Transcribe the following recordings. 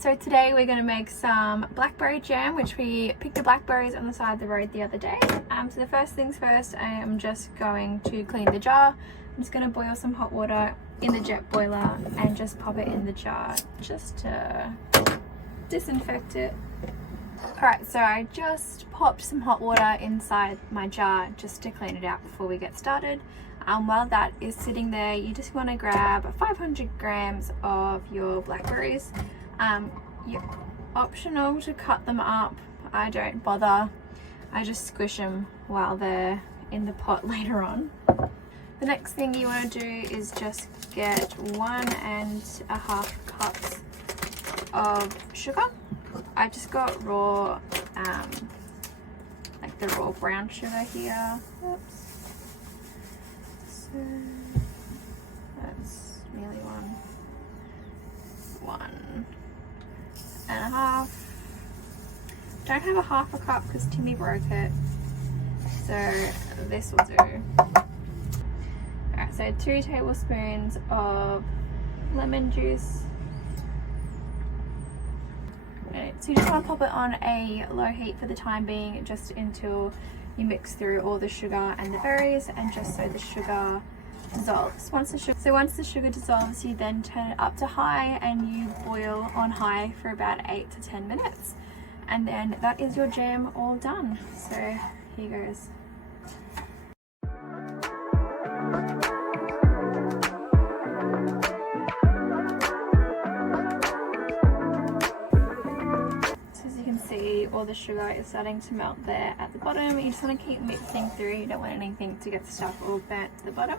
So today we're going to make some blackberry jam, which we picked the blackberries on the side of the road the other day. So the first things first, I am just going to clean the jar. I'm just going to boil some hot water in the jet boiler and just pop it in the jar just to disinfect it. Alright, so I just popped some hot water inside my jar just to clean it out before we get started. While that is sitting there, you just want to grab 500 grams of your blackberries. You're optional to cut them up. I don't bother. I just squish them while they're in the pot later on. The next thing you want to do is just get 1.5 cups of sugar. I just got raw, like the raw brown sugar here. Oops. So that's nearly 1.5. Don't have a half a cup because Timmy broke it, so this will do. Alright, so 2 tablespoons of lemon juice. So you just want to pop it on a low heat for the time being, just until you mix through all the sugar and the berries, and just so the sugar dissolves. Once the sugar dissolves, you then turn it up to high and you boil on high for about 8 to 10 minutes. And then that is your jam all done. So here goes. All the sugar is starting to melt there at the bottom. You just want to keep mixing through. You don't want anything to get stuck all burnt to the bottom.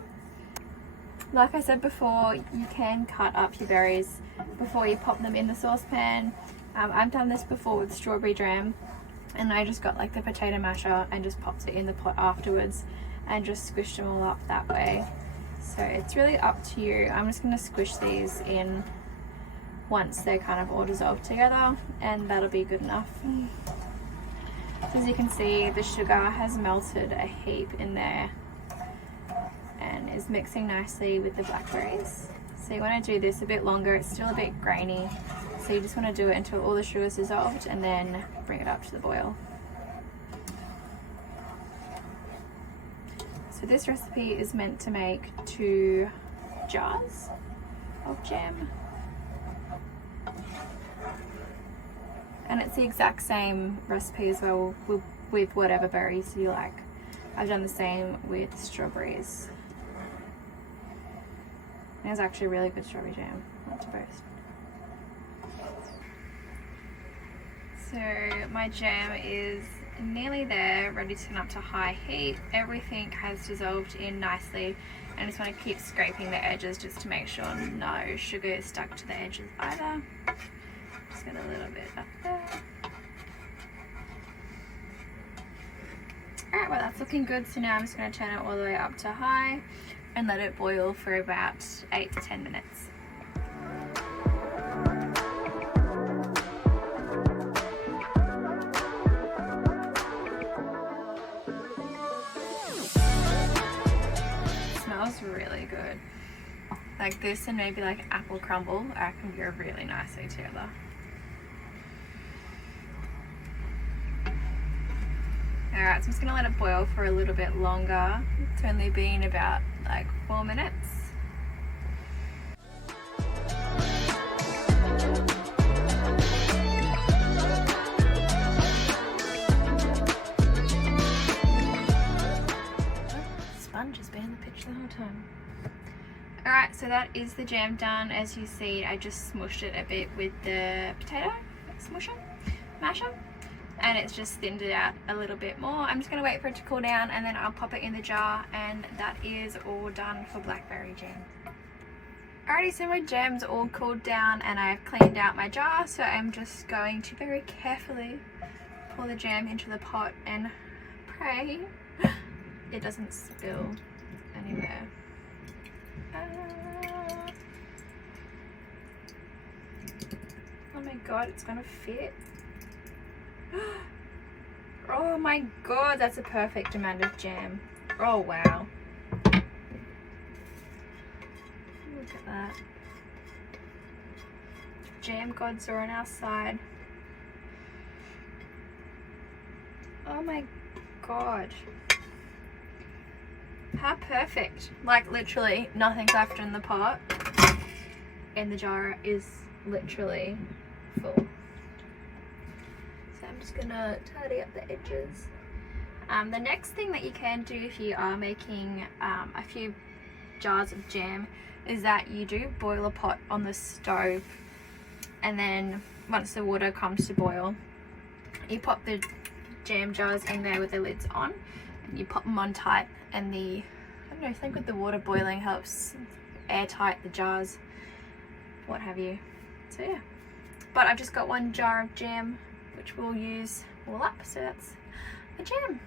Like I said before, you can cut up your berries before you pop them in the saucepan. I've done this before with strawberry jam, and I just got like the potato masher and just popped it in the pot afterwards and just squished them all up that way. So it's really up to you. I'm just going to squish these in once they're kind of all dissolved together, and that'll be good enough. As you can see, the sugar has melted a heap in there and is mixing nicely with the blackberries. So you want to do this a bit longer. It's still a bit grainy, so you just want to do it until all the sugar is dissolved and then bring it up to the boil. So this recipe is meant to make 2 jars of jam. And it's the exact same recipe as well with whatever berries you like. I've done the same with strawberries. It was actually really good strawberry jam, not to boast. So my jam is nearly there, ready to turn up to high heat. Everything has dissolved in nicely. I just want to keep scraping the edges just to make sure no sugar is stuck to the edges either. Just get a little bit up there. Alright, well that's looking good. So now I'm just going to turn it all the way up to high and let it boil for about 8 to 10 minutes. It smells really good. Like this and maybe like apple crumble, I reckon go really nicely together. Alright, so I'm just going to let it boil for a little bit longer. It's only been about like 4 minutes. Sponge has been in the picture the whole time. Alright, so that is the jam done. As you see, I just smushed it a bit with the potato masher, and it's just thinned it out a little bit more. I'm just going to wait for it to cool down and then I'll pop it in the jar, and that is all done for blackberry jam. Alrighty, so my jam's all cooled down and I've cleaned out my jar, so I'm just going to very carefully pour the jam into the pot and pray it doesn't spill anywhere. Oh my god, it's gonna fit. Oh my god, that's a perfect amount of jam. Oh wow. Look at that. jam gods are on our side. Oh my god. How perfect. Like literally nothing's left in the pot and the jar is literally full. So I'm just gonna tidy up the edges. The next thing that you can do if you are making a few jars of jam is that you do boil a pot on the stove, and then once the water comes to boil, you pop the jam jars in there with the lids on and you pop them on tight, and I don't know, I think with the water boiling helps airtight the jars, what have you. So yeah, but I've just got one jar of jam which we'll use all up, so that's a jam.